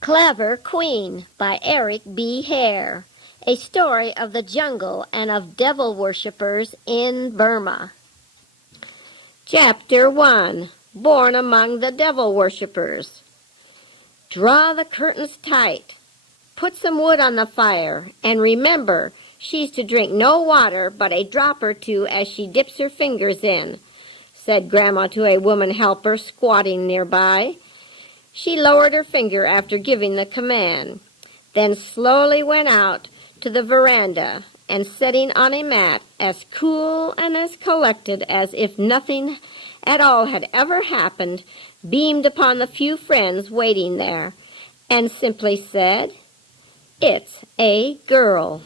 Clever Queen by Eric B. Hare. A story of the jungle and of devil worshippers in Burma. Chapter 1. Born among the devil worshippers. Draw the curtains tight. Put some wood on the fire, and remember, she's to drink no water but a drop or two as she dips her fingers in, said Grandma to a woman helper squatting nearby. She lowered her finger after giving the command, then slowly went out to the veranda and sitting on a mat as cool and as collected as if nothing at all had ever happened, beamed upon the few friends waiting there and simply said, "It's a girl."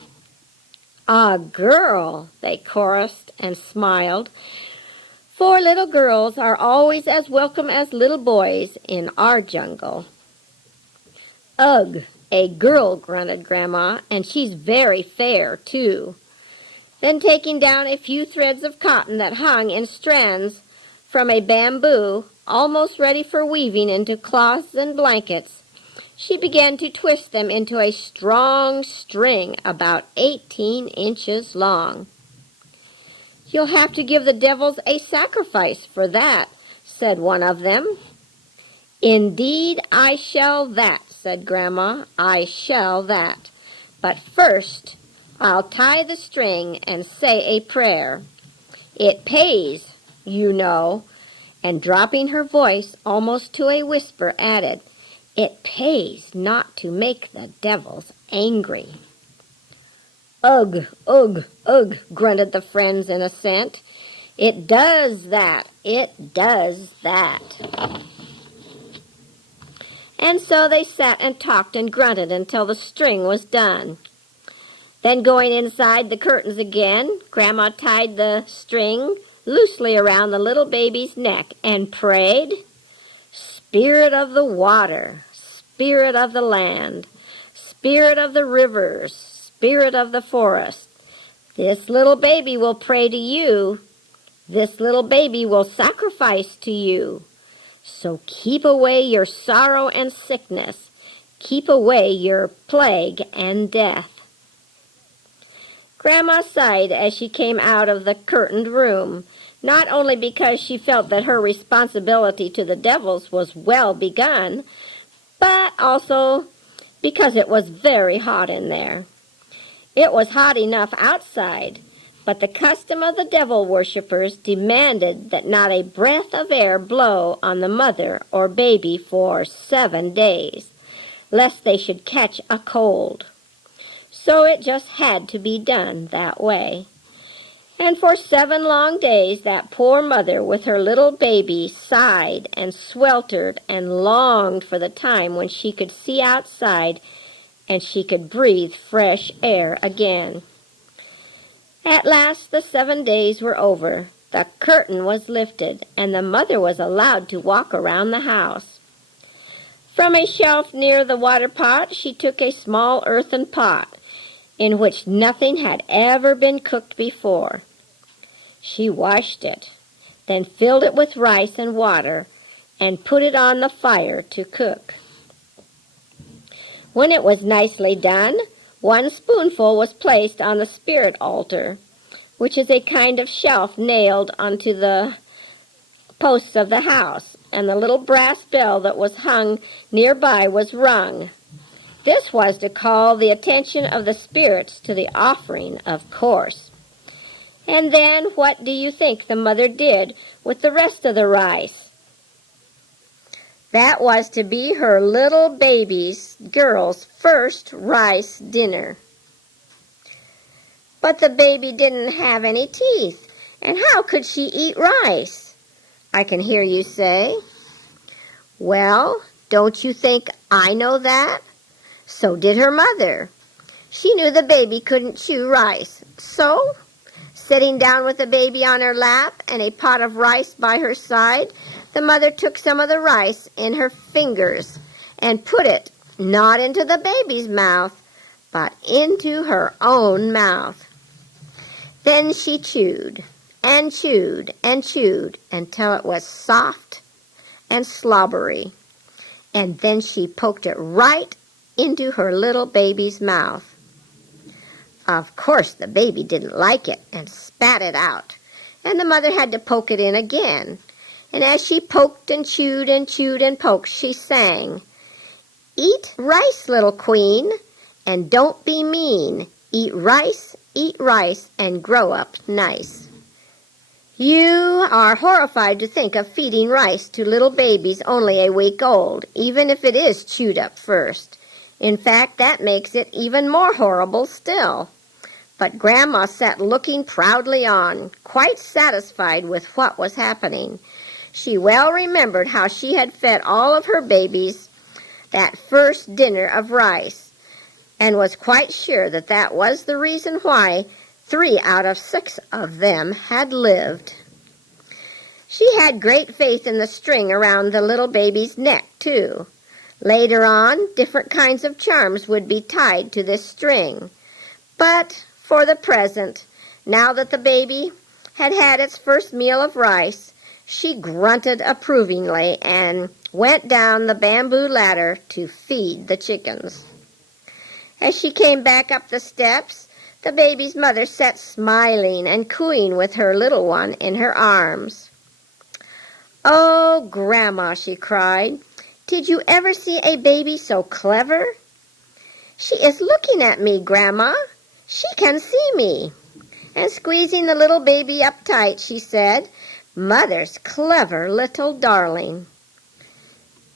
"A girl," they chorused and smiled. For little girls are always as welcome as little boys in our jungle. "Ugh, a girl," grunted Grandma, "and she's very fair, too." Then taking down a few threads of cotton that hung in strands from a bamboo, almost ready for weaving into cloths and blankets, she began to twist them into a strong string about 18 inches long. "You'll have to give the devils a sacrifice for that," said one of them. "Indeed I shall that," said Grandma. "I shall that. But first I'll tie the string and say a prayer. It pays, you know," and dropping her voice almost to a whisper added, "It pays not to make the devils angry." "Ugh, ugh, ugh," grunted the friends in assent. "It does that, it does that." And so they sat and talked and grunted until the string was done. Then going inside the curtains again, Grandma tied the string loosely around the little baby's neck and prayed, "Spirit of the water, Spirit of the land, Spirit of the rivers, Spirit of the forest, this little baby will pray to you. This little baby will sacrifice to you. So keep away your sorrow and sickness. Keep away your plague and death." Grandma sighed as she came out of the curtained room, not only because she felt that her responsibility to the devils was well begun, but also because it was very hot in there. It was hot enough outside, but the custom of the devil worshippers demanded that not a breath of air blow on the mother or baby for 7 days, lest they should catch a cold. So it just had to be done that way. And for 7 long days that poor mother with her little baby sighed and sweltered and longed for the time when she could see outside and she could breathe fresh air again. At last the 7 days were over. The curtain was lifted, and the mother was allowed to walk around the house. From a shelf near the water pot, she took a small earthen pot in which nothing had ever been cooked before. She washed it, then filled it with rice and water, and put it on the fire to cook. When it was nicely done, 1 spoonful was placed on the spirit altar, which is a kind of shelf nailed onto the posts of the house, and the little brass bell that was hung nearby was rung. This was to call the attention of the spirits to the offering, of course. And then what do you think the mother did with the rest of the rice? That was to be her little girl's first rice dinner. But the baby didn't have any teeth, and how could she eat rice? I can hear you say. Well, don't you think I know that? So did her mother. She knew the baby couldn't chew rice, so, sitting down with the baby on her lap and a pot of rice by her side, the mother took some of the rice in her fingers and put it not into the baby's mouth, but into her own mouth. Then she chewed and chewed and chewed until it was soft and slobbery. and then she poked it right into her little baby's mouth. Of course, the baby didn't like it and spat it out, and the mother had to poke it in again. And as she poked and chewed and chewed and poked, she sang, "Eat rice, little queen, and don't be mean. Eat rice, and grow up nice." You are horrified to think of feeding rice to little babies only a week old, even if it is chewed up first. In fact, that makes it even more horrible still. But Grandma sat looking proudly on, quite satisfied with what was happening. She well remembered how she had fed all of her babies that first dinner of rice, and was quite sure that that was the reason why 3 out of 6 of them had lived. She had great faith in the string around the little baby's neck, too. Later on, different kinds of charms would be tied to this string. But for the present, now that the baby had had its first meal of rice, she grunted approvingly and went down the bamboo ladder to feed the chickens. As she came back up the steps, the baby's mother sat smiling and cooing with her little one in her arms. "Oh, Grandma," she cried, "did you ever see a baby so clever?" "She is looking at me, Grandma. She can see me." And squeezing the little baby up tight, she said, "Mother's clever little darling."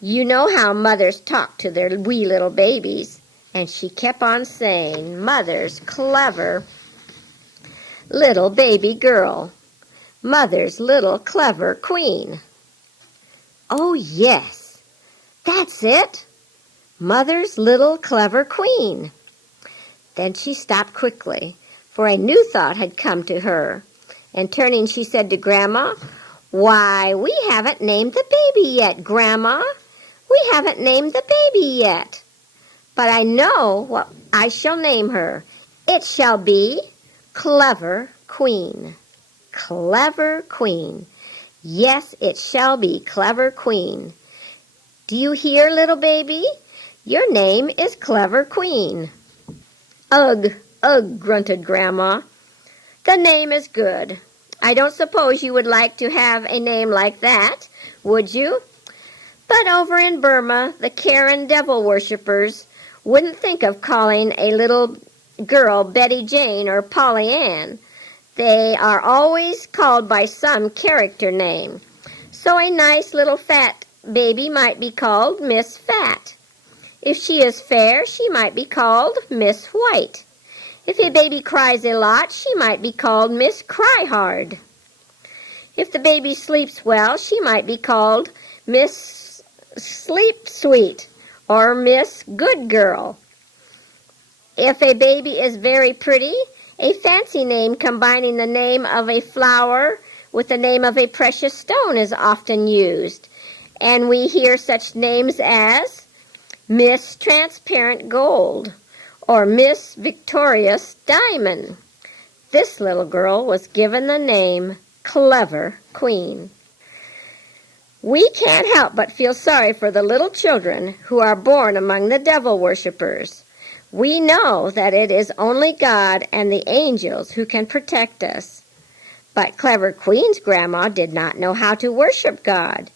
You know how mothers talk to their wee little babies. And she kept on saying, "Mother's clever little baby girl. Mother's little clever queen." Oh, yes, that's it. Mother's little clever queen. Then she stopped quickly, for a new thought had come to her. And turning, she said to Grandma, "Why, we haven't named the baby yet, Grandma. We haven't named the baby yet. But I know what I shall name her. It shall be Clever Queen." Clever Queen. Yes, it shall be Clever Queen. Do you hear, little baby? Your name is Clever Queen. "Ugh, ugh," grunted Grandma. "The name is good. I don't suppose you would like to have a name like that, would you?" But over in Burma, the Karen devil worshippers wouldn't think of calling a little girl Betty Jane or Polly Ann. They are always called by some character name. So a nice little fat baby might be called Miss Fat. If she is fair, she might be called Miss White. If a baby cries a lot, she might be called Miss Cryhard. If the baby sleeps well, she might be called Miss Sleep Sweet or Miss Good Girl. If a baby is very pretty, a fancy name combining the name of a flower with the name of a precious stone is often used, and we hear such names as Miss Transparent Gold or Miss Victorious Diamond. This little girl was given the name Clever Queen. We can't help but feel sorry for the little children who are born among the devil worshippers. We know that it is only God and the angels who can protect us. But Clever Queen's grandma did not know how to worship God.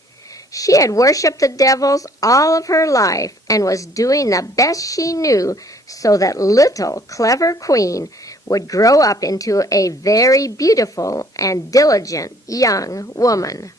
She had worshipped the devils all of her life and was doing the best she knew so that little Clever Queen would grow up into a very beautiful and diligent young woman.